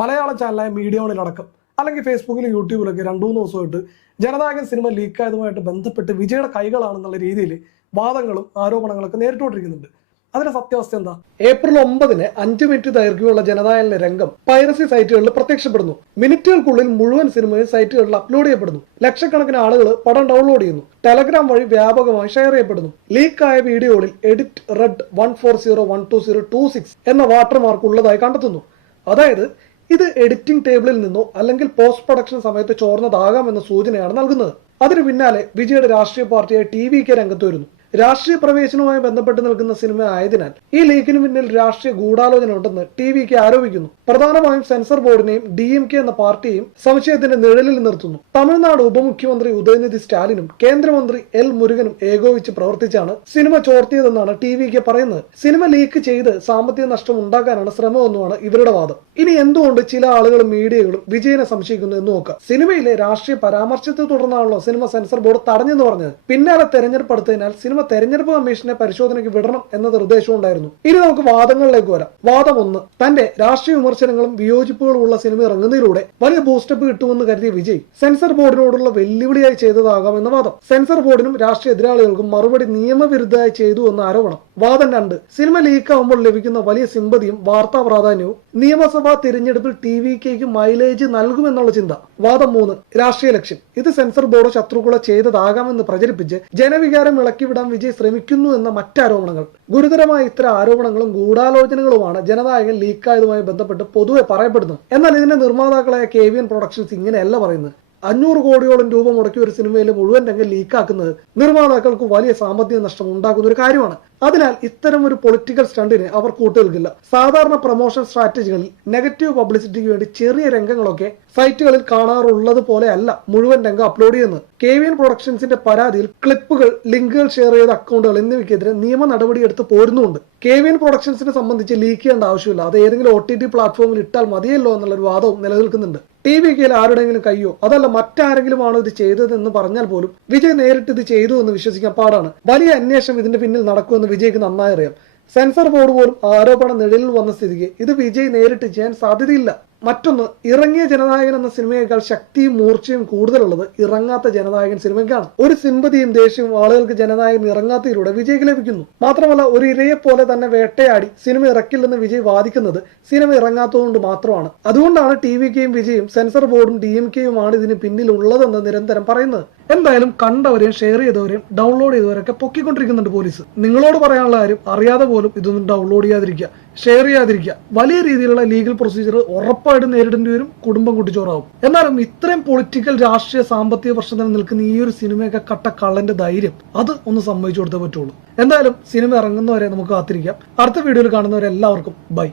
മലയാള ചാനലായ മീഡിയോണിലടക്കം അല്ലെങ്കിൽ ഫേസ്ബുക്കിലും യൂട്യൂബിലൊക്കെ 2-3 ദിവസമായിട്ട് ജനനായകൻ സിനിമ ലീക്കായതുമായിട്ട് ബന്ധപ്പെട്ട് വിജയുടെ കൈകളാണെന്നുള്ള രീതിയിൽ വാദങ്ങളും ആരോപണങ്ങളൊക്കെ നേരിട്ടുകൊണ്ടിരിക്കുന്നുണ്ട്. അതിന്റെ സത്യാവസ്ഥ എന്താ? ഏപ്രിൽ 9-ന് 5 മിനിറ്റ് ദൈർഘ്യമുള്ള ജനനായകന്റെ രംഗം പൈറസി സൈറ്റുകളിൽ പ്രത്യക്ഷപ്പെടുന്നു. മിനിറ്റുകൾക്കുള്ളിൽ മുഴുവൻ സിനിമയും സൈറ്റുകളിൽ അപ്ലോഡ് ചെയ്യപ്പെടുന്നു. ലക്ഷക്കണക്കിന് ആളുകൾ പടം ഡൗൺലോഡ് ചെയ്യുന്നു. ടെലഗ്രാം വഴി വ്യാപകമായി ഷെയർ ചെയ്യപ്പെടുന്നു. ലീക്കായ വീഡിയോകളിൽ എഡിറ്റ് റെഡ് 140122026 എന്ന വാട്ടർമാർക്ക് ഉള്ളതായി കണ്ടെത്തുന്നു. അതായത് ഇത് എഡിറ്റിംഗ് ടേബിളിൽ നിന്നോ അല്ലെങ്കിൽ പോസ്റ്റ് പ്രൊഡക്ഷൻ സമയത്ത് ചോർന്നതാകാമെന്ന സൂചനയാണ് നൽകുന്നത്. അതിന് പിന്നാലെ വിജയുടെ രാഷ്ട്രീയ പാർട്ടിയായ TVK രംഗത്ത് വരുന്നു. രാഷ്ട്രീയ പ്രവേശനവുമായി ബന്ധപ്പെട്ട് നിൽക്കുന്ന സിനിമ ആയതിനാൽ ഈ ലീക്കിന് പിന്നിൽ രാഷ്ട്രീയ ഗൂഢാലോചന ഉണ്ടെന്ന് TVK ആരോപിക്കുന്നു. പ്രധാനമായും സെൻസർ ബോർഡിനെയും DMK എന്ന പാർട്ടിയെയും സംശയത്തിന്റെ നിഴലിൽ നിർത്തുന്നു. തമിഴ്നാട് ഉപമുഖ്യമന്ത്രി ഉദയനിധി സ്റ്റാലിനും കേന്ദ്രമന്ത്രി L മുരുകനും ഏകോപിച്ച് പ്രവർത്തിച്ചാണ് സിനിമ ചോർത്തിയതെന്നാണ് TVK പറയുന്നത്. സിനിമ ലീക്ക് ചെയ്ത് സാമ്പത്തിക നഷ്ടം ഉണ്ടാക്കാനാണ് ശ്രമമെന്നുമാണ് ഇവരുടെ വാദം. ഇനി എന്തുകൊണ്ട് ചില ആളുകളും മീഡിയകളും വിജയനെ സംശയിക്കുന്നു എന്ന് നോക്കാം. സിനിമയിലെ രാഷ്ട്രീയ പരാമർശത്തെ തുടർന്നാണല്ലോ സിനിമ സെൻസർ ബോർഡ് തടഞ്ഞെന്ന് പറഞ്ഞത്. പിന്നാലെ തെരഞ്ഞെടുപ്പ് അടുത്തതിനാൽ സിനിമ തെരഞ്ഞെടുപ്പ് കമ്മീഷനെ പരിശോധനയ്ക്ക് വിടണം എന്ന നിർദ്ദേശവും ഉണ്ടായിരുന്നു. ഇനി നമുക്ക് വാദങ്ങളിലേക്ക് വരാം. വാദം 1, തന്റെ രാഷ്ട്രീയ വിമർശനങ്ങളും വിയോജിപ്പുകളും ഉള്ള സിനിമ ഇറങ്ങുന്നതിലൂടെ വലിയ ബൂസ്റ്റപ്പ് കിട്ടുമെന്ന് കരുതിയ വിജയ് സെൻസർ ബോർഡിനോടുള്ള വെല്ലുവിളിയായി ചെയ്തതാകാമെന്ന വാദം. സെൻസർ ബോർഡിനും രാഷ്ട്രീയ എതിരാളികൾക്കും മറുപടി നിയമവിരുദ്ധമായി ചെയ്തു എന്ന ആരോപണം. വാദം 2, സിനിമ ലീക്കാവുമ്പോൾ ലഭിക്കുന്ന വലിയ സിമ്പതിയും വാർത്താ പ്രാധാന്യവും നിയമസഭാ തിരഞ്ഞെടുപ്പിൽ TVKക്ക് മൈലേജ് നൽകുമെന്നുള്ള ചിന്ത. വാദം 3, രാഷ്ട്രീയ ലക്ഷ്യം. ഇത് സെൻസർ ബോർഡോ ശത്രുക്കളോ ചെയ്തതാകാമെന്ന് പ്രചരിപ്പിച്ച് ജനവികാരം ഇളക്കിവിടാൻ വിജയ് ശ്രമിക്കുന്നു എന്ന മറ്റാരോപണങ്ങൾ. ഗുരുതരമായ ഇത്തരം ആരോപണങ്ങളും ഗൂഢാലോചനകളുമാണ് ജനനായകൻ ലീക്കായതുമായി ബന്ധപ്പെട്ട് പൊതുവെ പറയപ്പെടുന്നത്. എന്നാൽ ഇതിന്റെ നിർമ്മാതാക്കളായ KVN പ്രൊഡക്ഷൻസ് ഇങ്ങനെയല്ല പറയുന്നത്. 500 കോടിയോളം രൂപ മുടക്കി ഒരു സിനിമയിലെ മുഴുവൻ രംഗം ലീക്കാക്കുന്നത് നിർമ്മാതാക്കൾക്ക് വലിയ സാമ്പത്തിക നഷ്ടം ഉണ്ടാക്കുന്ന ഒരു കാര്യമാണ്. അതിനാൽ ഇത്തരം ഒരു പൊളിറ്റിക്കൽ സ്റ്റണ്ടിന് അവർ കൂട്ടുനിൽക്കില്ല. സാധാരണ പ്രൊമോഷൻ സ്ട്രാറ്റജികളിൽ നെഗറ്റീവ് പബ്ലിസിറ്റിക്ക് വേണ്ടി ചെറിയ രംഗങ്ങളൊക്കെ സൈറ്റുകളിൽ കാണാറുള്ളത് പോലെ അല്ല മുഴുവൻ രംഗം അപ്ലോഡ് ചെയ്യുന്നത്. KVN പ്രൊഡക്ഷൻസിന്റെ പരാതിയിൽ ക്ലിപ്പുകൾ, ലിങ്കുകൾ ഷെയർ ചെയ്ത അക്കൗണ്ടുകൾ എന്നിവയ്ക്കെതിരെ നിയമ നടപടിയെടുത്ത് പോരുന്നുണ്ട്. KVN പ്രൊഡക്ഷൻസിനെ സംബന്ധിച്ച് ലീക്ക് ചെയ്യേണ്ട ആവശ്യമില്ല, അത് ഏതെങ്കിലും OTT പ്ലാറ്റ്ഫോമിൽ ഇട്ടാൽ മതിയല്ലോ എന്നുള്ളൊരു വാദവും നിലനിൽക്കുന്നുണ്ട്. TVKയിൽ ആരുടെങ്കിലും കയ്യോ അതല്ല മറ്റാരെങ്കിലും ആണോ ഇത് ചെയ്തതെന്ന് പറഞ്ഞാൽ പോലും വിജയ് നേരിട്ട് ഇത് ചെയ്തു എന്ന് വിശ്വസിക്കാൻ പാടാണ്. വലിയ അന്വേഷണം ഇതിന്റെ പിന്നിൽ നടക്കുമെന്ന് വിജയ്ക്ക് നന്നായി അറിയാം. സെൻസർ ബോർഡ് പോലും ആരോപണ നിഴലിൽ വന്ന സ്ഥിതിക്ക് ഇത് വിജയ് നേരിട്ട് ചെയ്യാൻ സാധ്യതയില്ല. മറ്റൊന്ന്, ഇറങ്ങിയ ജനനായകൻ എന്ന സിനിമയേക്കാൾ ശക്തിയും മൂർച്ചയും കൂടുതലുള്ളത് ഇറങ്ങാത്ത ജനനായകൻ സിനിമയ്ക്കാണ്. ഒരു സിമ്പതിയും ദേഷ്യവും ആളുകൾക്ക് ജനനായകൻ ഇറങ്ങാത്തതിലൂടെ വിജയ്ക്ക് ലഭിക്കുന്നു. മാത്രമല്ല, ഒരു ഇരയെ പോലെ തന്നെ വേട്ടയാടി സിനിമ ഇറക്കില്ലെന്ന് വിജയ് വാദിക്കുന്നത് സിനിമ ഇറങ്ങാത്തതുകൊണ്ട് മാത്രമാണ്. അതുകൊണ്ടാണ് TVKയും വിജയും സെൻസർ ബോർഡും DMKയുമാണ് ഇതിന് പിന്നിലുള്ളതെന്ന് നിരന്തരം പറയുന്നത്. എന്തായാലും കണ്ടവരെയും ഷെയർ ചെയ്തവരെയും ഡൗൺലോഡ് ചെയ്തവരൊക്കെ പൊക്കിക്കൊണ്ടിരിക്കുന്നുണ്ട് പോലീസ്. നിങ്ങളോട് പറയാനുള്ള കാര്യം, അറിയാതെ പോലും ഇതൊന്നും ഡൗൺലോഡ് ചെയ്യാതിരിക്കുക, ഷെയർ ചെയ്യാതിരിക്കുക. വലിയ രീതിയിലുള്ള ലീഗൽ പ്രൊസീജിയർ ഉറപ്പായിട്ടും നേരിടേണ്ടി വരും. കുടുംബം കുട്ടിച്ചോറാവും. എന്നാലും ഇത്രയും പൊളിറ്റിക്കൽ, രാഷ്ട്രീയ, സാമ്പത്തിക പ്രശ്നത്തിൽ നിൽക്കുന്ന ഈ ഒരു സിനിമയൊക്കെ കട്ട കള്ളന്റെ ധൈര്യം അത് ഒന്ന് സമ്മതിച്ചു കൊടുത്തേ പറ്റുള്ളൂ. എന്തായാലും സിനിമ ഇറങ്ങുന്നവരെ നമുക്ക് കാത്തിരിക്കാം. അടുത്ത വീഡിയോയിൽ കാണുന്നവരെല്ലാവർക്കും ബൈ.